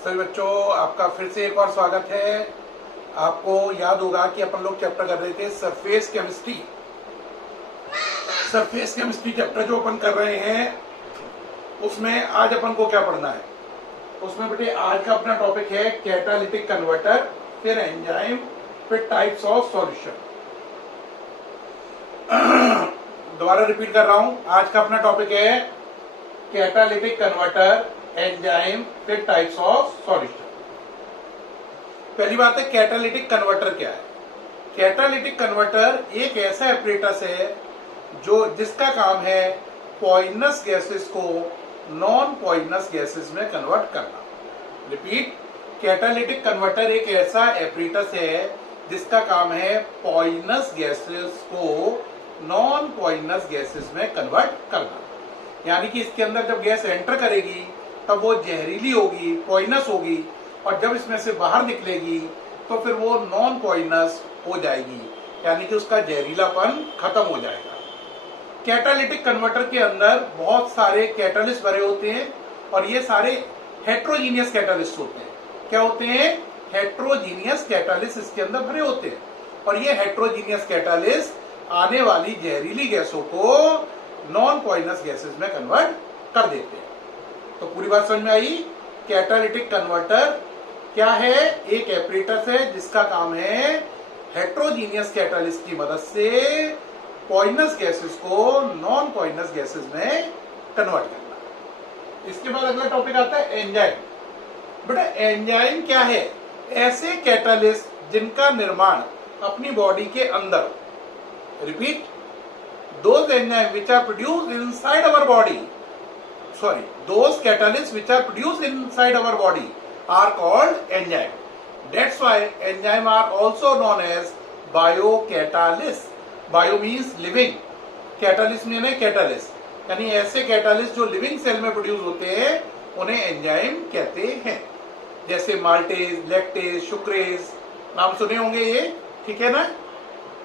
सभी बच्चों, आपका फिर से एक और स्वागत है। आपको याद होगा कि अपन लोग चैप्टर कर रहे थे surface chemistry. Surface chemistry chapter जो अपन कर रहे हैं उसमें आज अपन को क्या पढ़ना है। उसमें बेटे आज का अपना टॉपिक है कैटालिटिक कन्वर्टर, फिर एंजाइम, फिर टाइप्स ऑफ सॉल्यूशन। दोबारा रिपीट कर रहा हूं, आज का अपना टॉपिक है कैटालिटिक कन्वर्टर, एंजाइम, फिर टाइप्स ऑफ सॉल्यूशन। पहली बात है कैटालिटिक कन्वर्टर क्या है। कैटालिटिक कन्वर्टर एक ऐसा एपरेटस है जिसका काम है पॉइजनस गैसेस को नॉन पॉइजनस गैसेस में कन्वर्ट करना। रिपीट, कैटालिटिक कन्वर्टर एक ऐसा एपरेटस है जिसका काम है पॉइजनस गैसेस को नॉन पॉइजनस गैसेस में कन्वर्ट करना। यानी कि इसके अंदर जब गैस एंटर करेगी तब वो जहरीली होगी, पॉइजनस होगी, और जब इसमें से बाहर निकलेगी तो फिर वो नॉन पॉइजनस हो जाएगी, यानी कि उसका जहरीलापन खत्म हो जाएगा। कैटालिटिक कन्वर्टर के अंदर बहुत सारे कैटालिस्ट भरे होते हैं और ये सारे हेट्रोजीनियस कैटालिस्ट होते हैं। क्या होते हैं? हेट्रोजीनियस कैटालिस्ट इसके अंदर भरे होते हैं, और ये हेट्रोजीनियस कैटालिस्ट आने वाली जहरीली गैसों को नॉन पॉइजनस गैसेस में कन्वर्ट कर देते हैं। तो पूरी बात समझ में आई। कैटालिटिक कन्वर्टर क्या है? एक एपरेटस है जिसका काम है हेट्रोजीनियस कैटालिस्ट की मदद से पॉइजनस गैसेस को नॉन पॉइजनस गैसेस में कन्वर्ट करना। इसके बाद अगला टॉपिक आता है एंजाइम। बेटा एंजाइम क्या है? ऐसे कैटालिस्ट जिनका निर्माण अपनी बॉडी के अंदर, repeat, those enzymes which are produced inside our body, those catalysts which are produced inside our body are called enzyme. That's why enzyme are also known as biocatalysts. Bio means living, catalyst means catalyst, यानी ऐसे catalyst जो living cell में produce होते हैं उन्हें enzyme कहते हैं। जैसे माल्टेज, लैक्टेज, सुक्रेज, नाम सुने होंगे ये, ठीक है ना।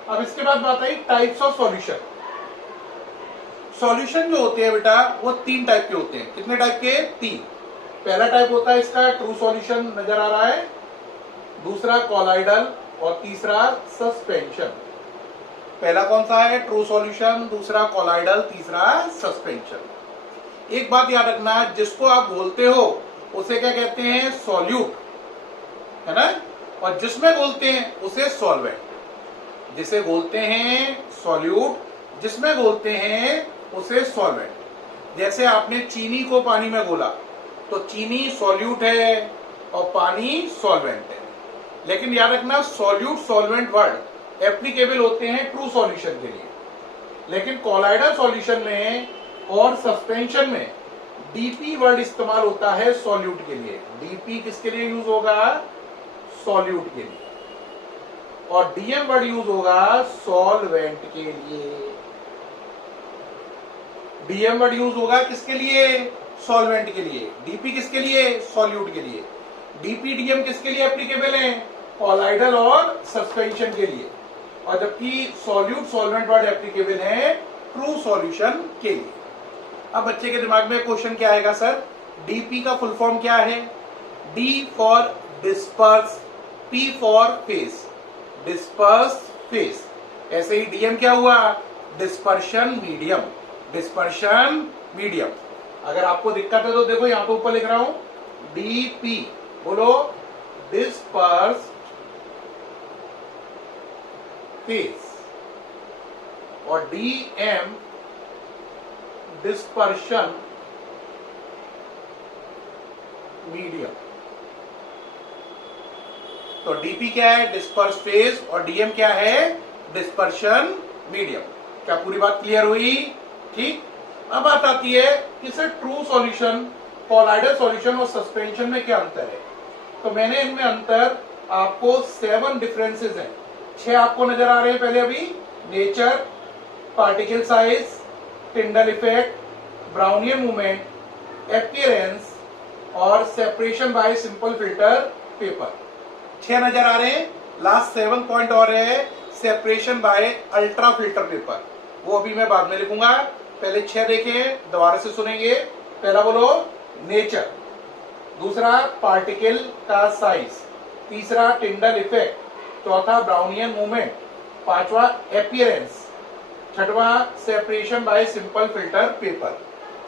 अब इसके बाद बात आई टाइप्स ऑफ सॉल्यूशन। सॉल्यूशन जो होते हैं बेटा वो तीन टाइप के होते हैं। कितने टाइप के? तीन। पहला टाइप होता है इसका ट्रू सॉल्यूशन, नजर आ रहा है, दूसरा कॉलाइडल और तीसरा सस्पेंशन। पहला कौन सा है? ट्रू सॉल्यूशन, दूसरा कॉलाइडल, तीसरा सस्पेंशन। एक बात याद रखना, जिसको आप बोलते हो उसे क्या कहते हैं? सॉल्यूट, है ना, और जिसमें बोलते हैं उसे सॉल्वेंट। जिसे बोलते हैं सॉल्यूट, जिसमें बोलते हैं उसे सॉल्वेंट। जैसे आपने चीनी को पानी में घोला तो चीनी सॉल्यूट है और पानी सॉल्वेंट है। लेकिन याद रखना, सॉल्यूट सॉल्वेंट वर्ड एप्लीकेबल होते हैं ट्रू सॉल्यूशन के लिए, लेकिन कॉलाइडल सॉल्यूशन में और सस्पेंशन में डीपी वर्ड इस्तेमाल होता है सॉल्यूट के लिए। डीपी किसके लिए यूज होगा? सॉल्यूट के लिए। और डीएम वर्ड यूज होगा सॉल्वेंट के लिए। डीएम वर्ड यूज होगा किसके लिए? सॉल्वेंट के लिए। डीपी किसके लिए? सॉल्यूट के लिए। डीपी डीएम किसके लिए एप्लीकेबल है? कॉलाइडल और सस्पेंशन के लिए। और जबकि सॉल्यूट सॉल्वेंट वर्ड एप्लीकेबल है ट्रू सॉल्यूशन के लिए। अब बच्चे के दिमाग में क्वेश्चन क्या आएगा, सर डीपी का फुल फॉर्म क्या है? D for disperse, P for face, disperse phase. ऐसे ही डीएम क्या हुआ? Dispersion medium, dispersion medium. अगर आपको दिक्कत है तो देखो यहां पे ऊपर लिख रहा हूं डीपी, बोलो डिस्पर्स फेस, और डीएम डिस्पर्शन मीडियम। तो डीपी क्या है? डिस्पर्स फेस, और डीएम क्या है? Dispersion medium. क्या पूरी बात क्लियर हुई? ठीक। अब बात आती है कि सर ट्रू सॉल्यूशन, कॉलाइडल सॉल्यूशन और सस्पेंशन में क्या अंतर है। तो मैंने इनमें अंतर आपको 7 डिफरेंसेस हैं, 6 आपको नजर आ रहे हैं पहले अभी। Nature, particle size, Tyndall effect, Brownian movement, appearance और separation by simple filter paper. 6 नजर आ रहे हैं। लास्ट 7 पॉइंट और है separation by ultra filter paper, वो अभी मैं बाद में लिखूंगा। पहले 6 देखें, दोबारा से सुनेंगे। पहला बोलो नेचर, दूसरा पार्टिकल का साइज, तीसरा टिंडल इफेक्ट, चौथा ब्राउनियन मूवमेंट, पांचवा अपीयरेंस, छठवां separation by simple filter paper,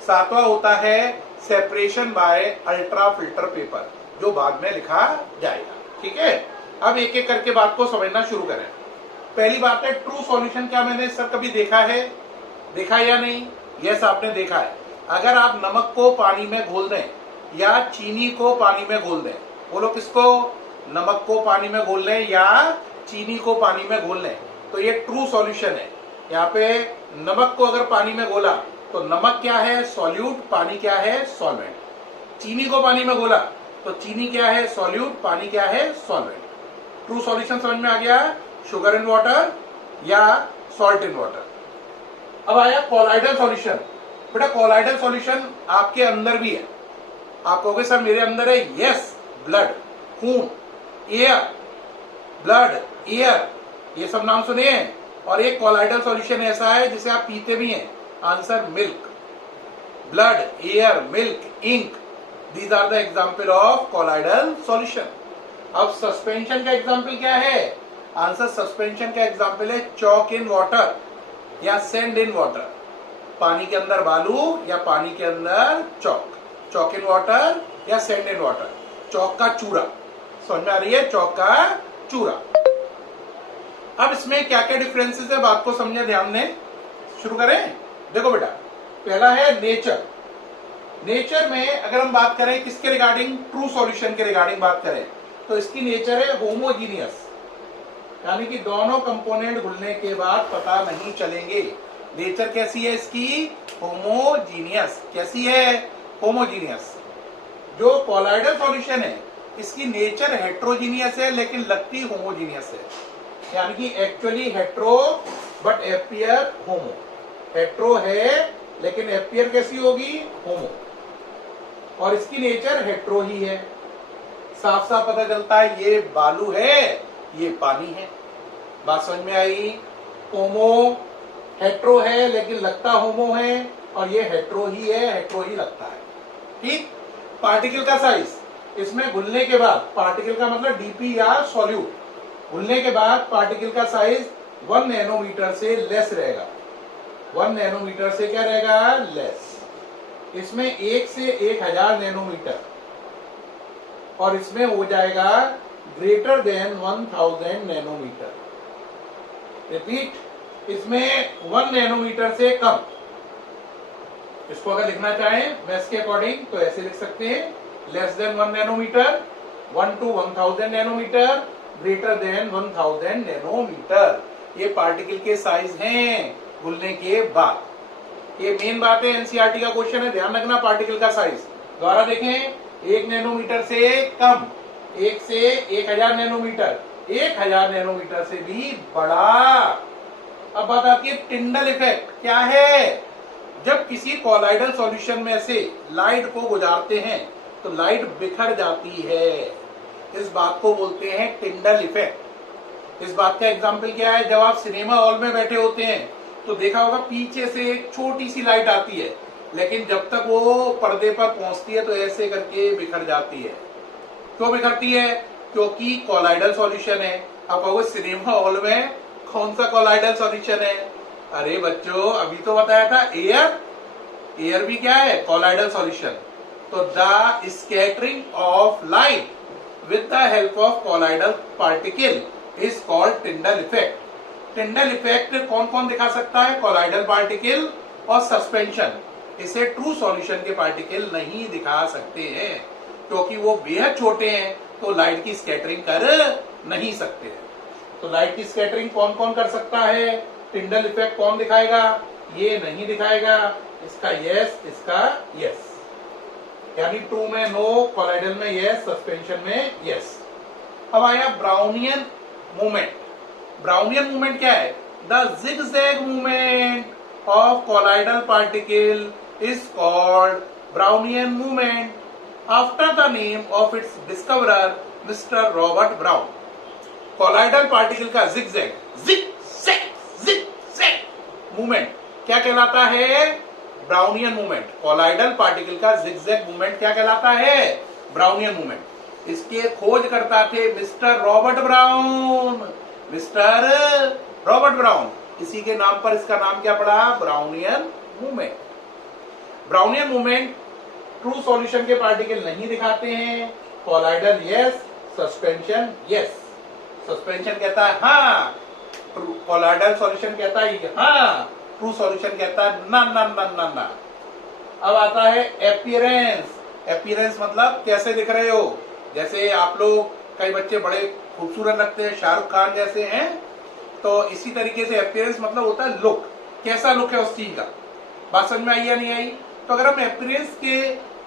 सातवां होता है separation by ultra filter paper, जो बाद में लिखा जाएगा। ठीक है, अब एक एक करके बात को समझना शुरू करें। पहली बात है ट्रू सॉल्यूशन। क्या मैंने सर कभी देखा है, देखा या नहीं? यस, आपने देखा है। अगर आप नमक को पानी में घोल दें या चीनी को पानी में घोल दें, बोलो किसको? नमक को पानी में घोल लें या चीनी को पानी में घोल लें, तो ये ट्रू सॉल्यूशन है। यहाँ पे नमक को अगर पानी में घोला तो नमक क्या है? सॉल्यूट, पानी क्या है? सॉल्वेंट। चीनी को पानी में घोला तो चीनी क्या है? सॉल्यूट, पानी क्या है? सॉल्वेंट। ट्रू सॉल्यूशन समझ में आ गया? शुगर इन वाटर या सॉल्ट इन वाटर। अब आया कोलाइडल सॉल्यूशन। बेटा कोलाइडल सॉल्यूशन आपके अंदर भी है। आप कहोगे सर मेरे अंदर है। यस, ब्लड, खून, एयर, ब्लड, एयर, ये सब नाम सुने हैं। और एक कोलाइडल सॉल्यूशन ऐसा है जिसे आप पीते भी हैं। Answer milk. Blood, air, milk, ink, these are the example of colloidal solution. अब सस्पेंशन का एग्जाम्पल क्या है? आंसर सस्पेंशन का एग्जाम्पल है चॉक इन वाटर या सैंड इन वाटर। पानी के अंदर बालू या पानी के अंदर चॉक। चॉक इन वाटर या सैंड इन वाटर। चॉक का चूरा, समझ में आ रही है? चॉक का चूरा। अब इसमें क्या क्या डिफरेंसेस है, बात को समझे, ध्यान दें। शुरू करें। देखो बेटा, पहला है नेचर। नेचर में अगर हम बात करें किसके रिगार्डिंग? ट्रू सॉल्यूशन के रिगार्डिंग बात करें तो इसकी नेचर है होमोजीनियस, यानी कि दोनों कंपोनेंट घुलने के बाद पता नहीं चलेंगे। नेचर कैसी है इसकी? होमोजीनियस। कैसी है? होमोजीनियस। जो कोलाइडल सॉल्यूशन है इसकी नेचर हेट्रोजीनियस है लेकिन लगती होमोजीनियस है, यानी कि actually hetero but appear homo. Hetero है लेकिन एपियर कैसी होगी? होमो। और इसकी नेचर हेट्रो ही है। साफ साफ पता चलता है ये बालू है, ये पानी है। बात समझ में आई? होमो हेट्रो है लेकिन लगता होमो है, और ये हेट्रो ही है, हेट्रो ही लगता है। ठीक। पार्टिकल का साइज, इसमें घुलने के बाद, पार्टिकल का मतलब डीपी या सॉल्यूट, घुलने के बाद पार्टिकल का साइज 1 नैनोमीटर से लेस रहेगा। 1 नैनोमीटर से क्या रहेगा? लेस। इसमें 1 से 1000 नैनोमीटर, और इसमें हो जाएगा ग्रेटर देन 1000 नैनोमीटर। रिपीट, इसमें 1 नैनोमीटर से कम। इसको अगर लिखना चाहें मैथ्स के अकॉर्डिंग तो ऐसे लिख सकते हैं, less than 1 nanometer, 1 to 1000 nanometer, greater than 1000 nanometer. ये पार्टिकल के साइज हैं घुलने के बाद। ये मेन बात है, एनसीईआरटी का क्वेश्चन है, ध्यान रखना। पार्टिकल का साइज दोबारा देखें, 1 नैनोमीटर से कम, 1 से 1000 नैनोमीटर, 1000 नैनोमीटर से भी बड़ा। अब बात आती है टिंडल इफेक्ट। क्या है? जब किसी कोलाइडल सॉल्यूशन में से लाइट को गुजारते हैं तो लाइट बिखर जाती है। इस बात को बोलते हैं टिंडल इफेक्ट। इस बात का एग्जाम्पल क्या है? जब आप सिनेमा हॉल में बैठे होते हैं तो देखा होगा पीछे से एक छोटी सी लाइट आती है, लेकिन जब तक वो पर्दे पर पहुंचती है तो ऐसे करके बिखर जाती है। क्यों बिखरती है? क्योंकि कोलाइडल सॉल्यूशन है। आप कहोगे सिनेमा हॉल में कौन सा कोलाइडल सॉल्यूशन है? अरे बच्चों, अभी तो बताया था एयर। एयर भी क्या है? Colloidal solution. तो the scattering of light with the help of colloidal particle is called Tyndall effect. Tyndall effect कौन कौन दिखा सकता है? colloidal particle और सस्पेंशन। इसे ट्रू सॉल्यूशन के पार्टिकल नहीं दिखा सकते हैं क्योंकि वो बेहद छोटे हैं, तो लाइट की स्कैटरिंग कर नहीं सकते हैं। तो लाइट की स्कैटरिंग कौन कौन कर सकता है? टिंडल इफेक्ट कौन दिखाएगा? ये नहीं दिखाएगा। इसका यस, इसका यस, यानी ट्रू में नो, कोलाइडल में यस, सस्पेंशन में यस। अब आया ब्राउनियन मूवमेंट। ब्राउनियन मूवमेंट क्या है? The zigzag movement of colloidal particle is called Brownian movement after the name of its discoverer mister Robert brown. Colloidal particle का zigzag movement क्या कहलाता है? Brownian movement. कोलाइडल पार्टिकल का zigzag movement क्या कहलाता है? Brownian movement. इसके खोजकर्ता थे mister Robert brown, mister Robert brown. इसी के नाम पर इसका नाम क्या पड़ा, Brownian movement. Brownian movement true solution के पार्टिकल नहीं दिखाते हैं, colloidal yes, suspension yes. Suspension कहता है हाँ, कोलाइडल सॉल्यूशन कहता है हाँ, ट्रू सॉल्यूशन कहता है ना ना ना ना ना। अब आता है एपियरेंस। एपियरेंस मतलब कैसे दिख रहे हो, जैसे आप लोग कई बच्चे बड़े खूबसूरत लगते हैं, शाहरुख खान जैसे हैं, तो इसी तरीके से एपियरेंस मतलब होता है लुक, कैसा लुक है उस चीज का। बात समझ में आई या नहीं आई? तो अगर हम एपियरेंस के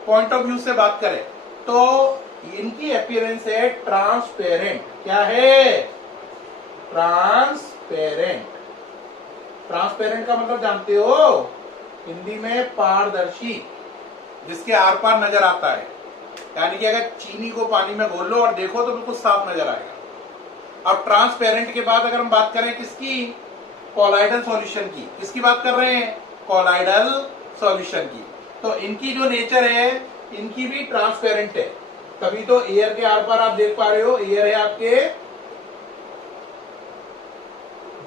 पॉइंट ऑफ व्यू से बात करें तो इनकी एपियरेंस है ट्रांसपेरेंट। क्या है? ट्रांसपेरेंट। ट्रांसपेरेंट का मतलब जानते हो, हिंदी में पारदर्शी, जिसके आर पार नजर आता है। यानी कि अगर चीनी को पानी में घोल लो और देखो तो बिल्कुल साफ नजर आएगा। अब ट्रांसपेरेंट के बाद अगर हम बात करें किसकी, कोलाइडल सॉल्यूशन की। किसकी बात कर रहे हैं? कोलाइडल सॉल्यूशन की। तो इनकी जो नेचर है, इनकी भी ट्रांसपेरेंट है। तभी तो एयर के आर पार आप देख पा रहे हो, एयर है आपके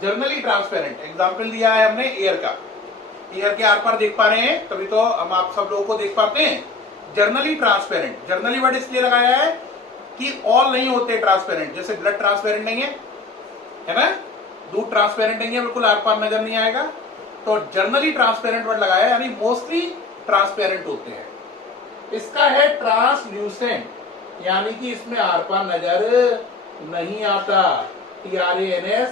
जर्नली ट्रांसपेरेंट। एग्जाम्पल दिया है हमने एयर का, एयर के आर पार देख पा रहे हैं, तभी तो हम आप सब लोगों को देख पाते हैं। जर्नली ट्रांसपेरेंट, जर्नली वर्ड इसलिए लगाया है कि ऑल नहीं होते ट्रांसपेरेंट। जैसे ब्लड ट्रांसपेरेंट नहीं है ना, दूध ट्रांसपेरेंट नहीं है, बिल्कुल आर पार नजर नहीं आएगा। तो जर्नली ट्रांसपेरेंट वर्ड लगाया है, यानी मोस्टली ट्रांसपेरेंट होते हैं। इसका है ट्रांसल्यूसेंट, यानी कि इसमें आर पार नजर नहीं आता। TRANSLUCENT,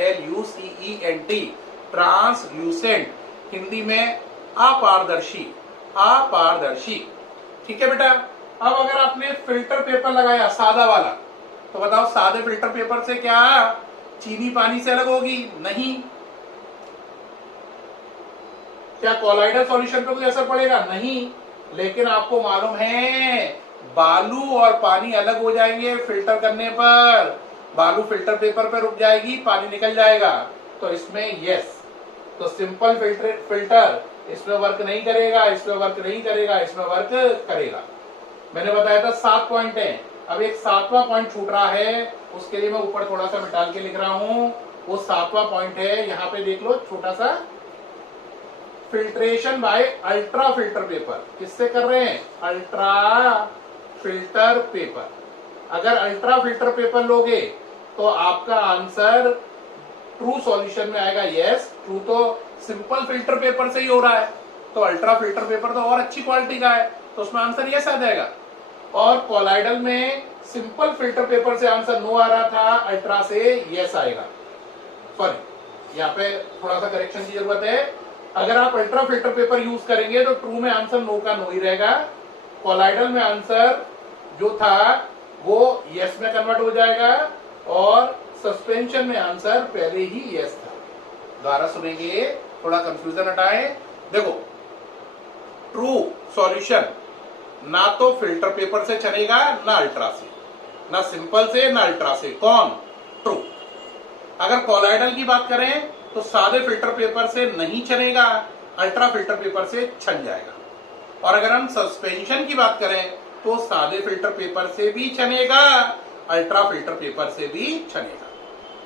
TRANSLUCENT, ट्रांसल्यूसेंट, हिंदी में अपारदर्शी, अपारदर्शी। ठीक है बेटा। अब अगर आपने फिल्टर पेपर लगाया सादा वाला, तो बताओ सादे फिल्टर पेपर से क्या चीनी पानी से अलग होगी? नहीं। क्या कोलाइडल सॉल्यूशन पे कोई असर पड़ेगा? नहीं। लेकिन आपको मालूम है बालू और पानी अलग हो जाएंगे फिल्टर करने पर। बालू फिल्टर पेपर पे रुक जाएगी, पानी निकल जाएगा। तो इसमें यस, तो सिंपल फिल्टर इसमें वर्क नहीं करेगा, इसमें वर्क नहीं करेगा, इसमें वर्क करेगा। मैंने बताया था 7 पॉइंट है। अब एक 7वां पॉइंट छूट रहा है, उसके लिए मैं ऊपर थोड़ा सा मिटाल के लिख रहा हूं। वो 7वां पॉइंट है, यहां पे देख लो छोटा सा, filtration by ultra filter paper. किससे कर रहे हैं? Ultra filter paper. अगर अल्ट्रा फिल्टर पेपर लोगे तो आपका आंसर ट्रू सॉल्यूशन में आएगा यस। ट्रू तो सिंपल फिल्टर पेपर से ही हो रहा है, तो अल्ट्रा फिल्टर पेपर तो और अच्छी क्वालिटी का है, तो उसमें आंसर यस आ जाएगा। और कोलाइडल में सिंपल फिल्टर पेपर से आंसर नो आ रहा था, अल्ट्रा से यस आएगा। सॉरी, यहाँ पे थोड़ा सा करेक्शन की जरूरत है। अगर आप अल्ट्रा फिल्टर पेपर यूज करेंगे तो ट्रू में आंसर नो का नो ही रहेगा। कोलाइडल में आंसर जो था वो यस में कन्वर्ट हो जाएगा, और सस्पेंशन में आंसर पहले ही यस था। दोबारा सुनेंगे, थोड़ा कंफ्यूजन हटाएं। देखो, ट्रू सॉल्यूशन ना तो फिल्टर पेपर से चलेगा, ना अल्ट्रा से, ना सिंपल से, ना अल्ट्रा से। कौन? ट्रू। अगर कोलाइडल की बात करें तो सादे फिल्टर पेपर से नहीं चलेगा, अल्ट्रा फिल्टर पेपर से छन जाएगा। और अगर हम सस्पेंशन की बात करें तो सादे फिल्टर पेपर से भी छनेगा, अल्ट्रा फिल्टर पेपर से भी छनेगा।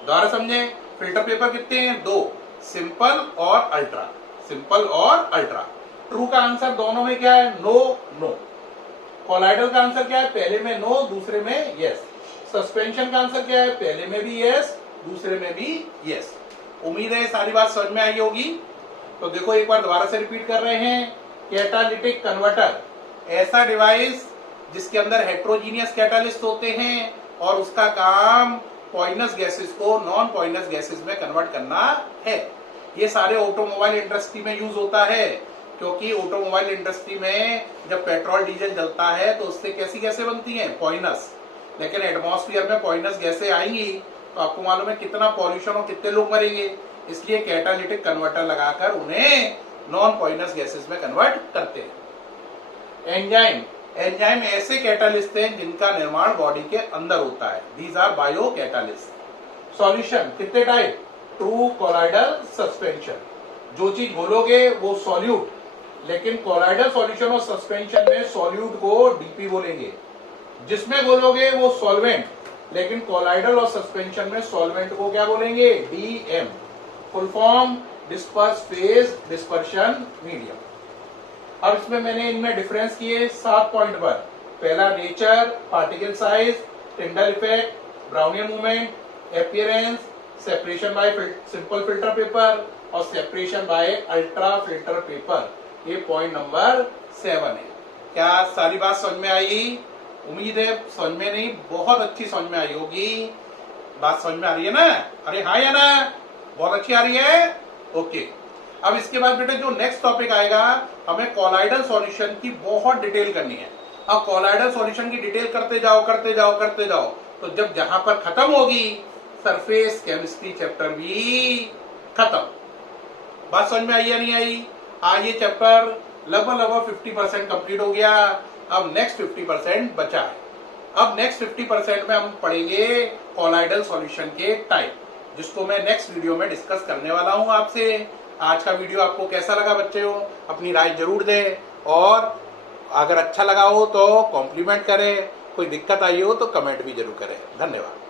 दोबारा समझे, फिल्टर पेपर कितने हैं? 2, सिंपल और अल्ट्रा। सिंपल और अल्ट्रा। ट्रू का आंसर दोनों में क्या है? No no. कोलाइडल का आंसर क्या है? पहले में नो, दूसरे में यस। सस्पेंशन का आंसर क्या है? पहले में भी यस, दूसरे में भी यस। उम्मीद है सारी बात समझ में आई होगी। तो देखो एक बार दोबारा से रिपीट कर रहे हैं। कैटालिटिक कन्वर्टर ऐसा डिवाइस जिसके अंदर हेट्रोजीनियस कैटालिस्ट होते हैं, और उसका काम पॉइजनस गैसेस को नॉन पॉइजनस गैसेस में कन्वर्ट करना है। ये सारे ऑटोमोबाइल इंडस्ट्री में यूज होता है, क्योंकि ऑटोमोबाइल इंडस्ट्री में जब पेट्रोल डीजल जलता है तो उससे कैसी गैसें बनती हैं? पॉइजनस। लेकिन एटमॉस्फेयर में पॉइजनस गैसें आएंगी तो आपको मालूम है कितना पॉल्यूशन और कितने लोग मरेंगे। इसलिए कैटालिटिक कन्वर्टर लगाकर उन्हें नॉन पॉइजनस गैसेस में कन्वर्ट करते हैं। एंजाइम, एंजाइम ऐसे कैटालिस्ट हैं जिनका निर्माण बॉडी के अंदर होता है। These are bio catalyst. Solution कितने टाइप? True, colloidal, suspension. जो चीज घोलोगे वो सॉल्यूट, लेकिन कोलाइडल सॉल्यूशन और सस्पेंशन में सॉल्यूट को डीपी बोलेंगे। जिसमें बोलोगे वो सॉल्वेंट, लेकिन कोलाइडल और सस्पेंशन में सॉल्वेंट को क्या बोलेंगे? DM. Full form disperse phase dispersion medium. अब इसमें मैंने इनमें डिफरेंस किए 7 पॉइंट पर। पहला nature, particle size, Tyndall effect, Brownian movement, appearance, separation by simple filter paper और separation by ultra filter paper. ये पॉइंट नंबर 7 है। क्या सारी बात समझ में आई? उम्मीद है समझ में नहीं, बहुत अच्छी समझ में आई होगी। बात समझ में आ रही है ना? अरे हाँ या ना? बहुत अच्छी आ रही है। ओके, अब इसके बाद बेटा जो नेक्स्ट टॉपिक आएगा, हमें कोलाइडल सॉल्यूशन की बहुत डिटेल करनी है। अब कोलाइडल सॉल्यूशन की डिटेल करते जाओ करते जाओ करते जाओ, तो जब जहां पर खत्म होगी सरफेस केमिस्ट्री चैप्टर भी खत्म। बात समझ में आई या नहीं आई? आज ये चैप्टर लगभग 50% कंप्लीट हो गया। अब नेक्स्ट 50% बचा है। अब नेक्स्ट 50% में हम पढ़ेंगे कोलाइडल सॉल्यूशन के टाइप, जिसको मैं नेक्स्ट वीडियो में डिस्कस करने वाला हूं आपसे। आज का वीडियो आपको कैसा लगा बच्चों? अपनी राय जरूर दें, और अगर अच्छा लगा हो तो कॉम्प्लीमेंट करें, कोई दिक्कत आई हो तो कमेंट भी जरूर करें। धन्यवाद।